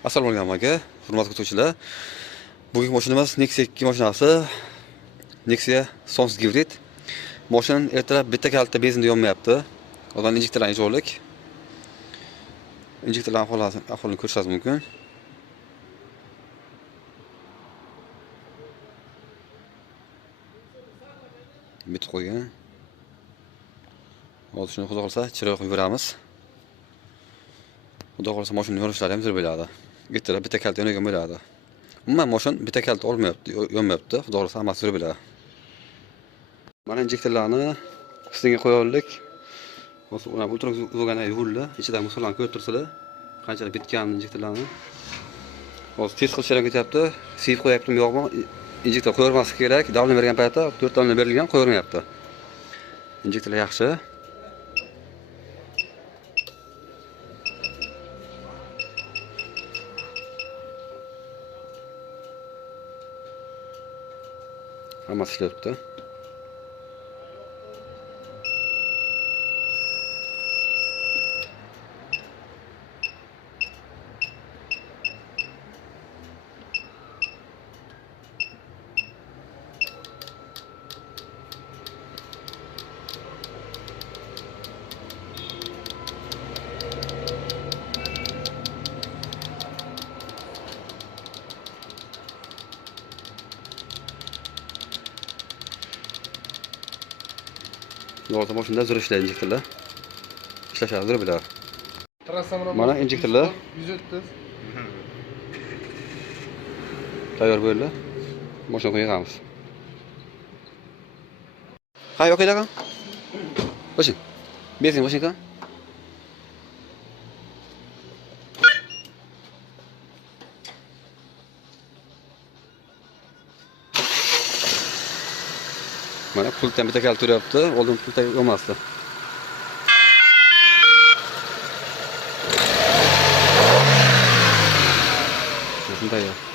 Assalomu alaykum aka, hurmatli kutuvchilar. Bugungi mashinamiz Nexia 2 mashinasi. Nexia Sons gibrid. Mashinaning ertalab bitta kalitda benzinda yonmayapti. Odan injektorlarni ijolik Injektorlar ahvolini ko'rishingiz mumkin. Bitib qo'ygan. Hozir shuni xudo xohlasa chiroq qilib yuboramiz Xudo xohlasa mashina yonishlari ham zo'r bo'ladi. Bo'ladi. Umuman mashin bitta kalta olmayapti, yo- yonmayapti. Xudo qolsa hammasi zo'r bo'ladi. Mana injektorlarni ustiga qo'ya oldik. Hozir ular o'tirib uzilgandan yuvildi. Ichidan musullarni ko'rib turibsizlar. Qanchalik bitgan injektorlarni. Hozir test qilish kerak ketyapti. Siyib qo'yaptimi yo'qmi? Injektor qo'yilmasi kerak. Davlat bergan paytda 4 davlat berilgan, qo'yilmayapti. Injektorlar yaxshi. Hammasi Yolta boşunda zor işleyecektirler. İşleşerdir bile. Bana inciktirler. 130. Tayyor böyle. Boşuna koyacağımız. Hayır okey dakika. Başın. Besin başın kan. Mana pultdan bitta kalta turyapti. Oldin pulta yo'masdi. Shunday ya.